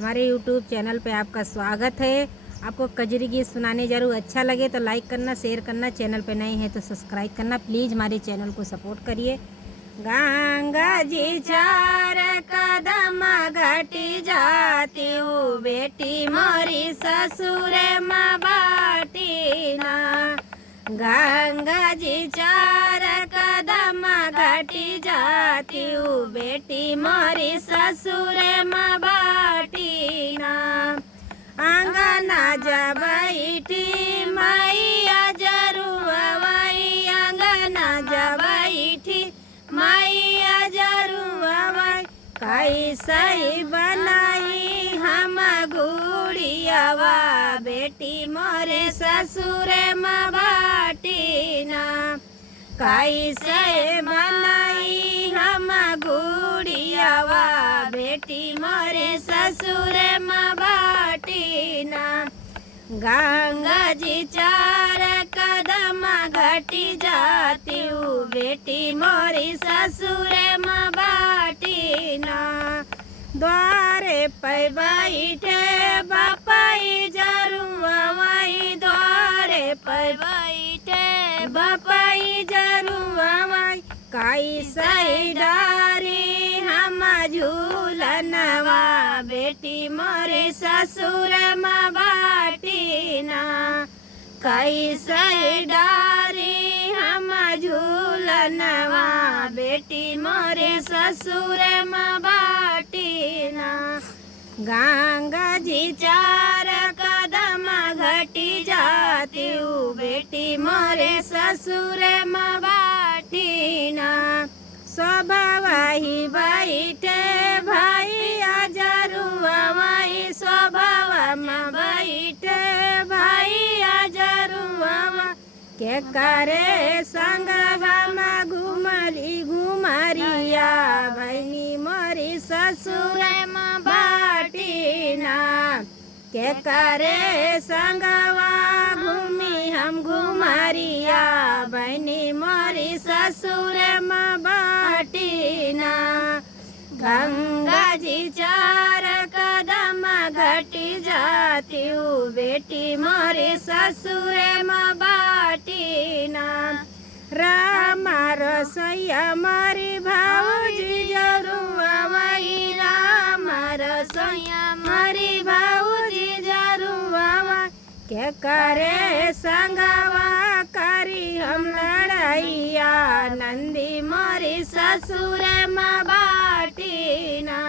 हमारे YouTube channel पे आपका स्वागत है। आपको कजरी गीत सुनाने जरूर अच्छा लगे तो लाइक करना, शेयर करना, चैनल पे नए हैं तो सब्सक्राइब करना। प्लीज़ हमारे चैनल को सपोर्ट करिए। गंगा जी चार कदम घटी जाती हूँ, बेटी मोरी ससुर माँ बाटी ना। गंगा जी चार कदम घटी जाती हूँ, बेटी मोरी ससुर माँ बाटी ना। अंगना जब बैठी मैया जरूर वही, अंगना जब बैठी मैया जरूर वही। कैसे बनाई हम गुड़ियावा, बेटी मोरे ससुर माँ बाटी ना। कैसे बनाई हम गुड़ियावा, बेटी मोरे ससुर माँ बाटी ना। गंगा जी चार कदम घटी जाती हूँ, बेटी मोरी ससुर माँ बाटी ना। द्वारे पे बैठे बापाई जरूर वही, द्वारे पे बैठे बापाई जरूर वही। कैसे डारी हम झूलनवा, बेटी मोरे ससुर माँ बाटी ना। कैसे डारी हम झूलनवा, बेटी मोरे ससुर माँ बाटी ना। गंगा जी चार कदम घटी जाती हूँ, बेटी मोरे ससुर माँ बाटी ना। स्वभाव ही बैठे भैया जरूर वही, स्वभाव में बैठे भैया जरूर वही। के करे संग में घुमरी घुमरिया, बहनी मोरी ससुर माँ बाटी ना। के करे संगवा घूमी हम घुमरिया, बहनी मोरी ससुर माँ बाटी ना। गंगा जी चार कदम घटी जाती हूँ, बेटी मोरी ससुर माँ बाटी ना। राम रसोईया मोरी भाऊजी जरूर वही, राम रसोईया मोरी भाऊजी जरूर वही। के करे संगवा करी हम लड़ैया, नंदी मोरी ससुर माँ बाटी ना।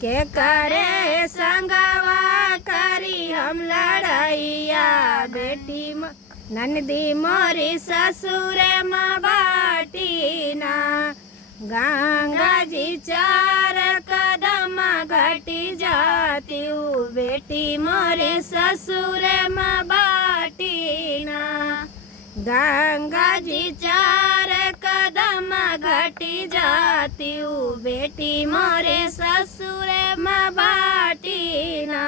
के करे संगवा करी हम लड़ैया, बेटी नंदी मोरी ससुर माँ बाटी ना। गंगा जी चार कदम घटी जाती हूँ, बेटी मोरे ससुर माँ बाटी ना। गंगा जी चार कदम घटी जाती हूँ, बेटी मोरे ससुर माँ बाटी ना।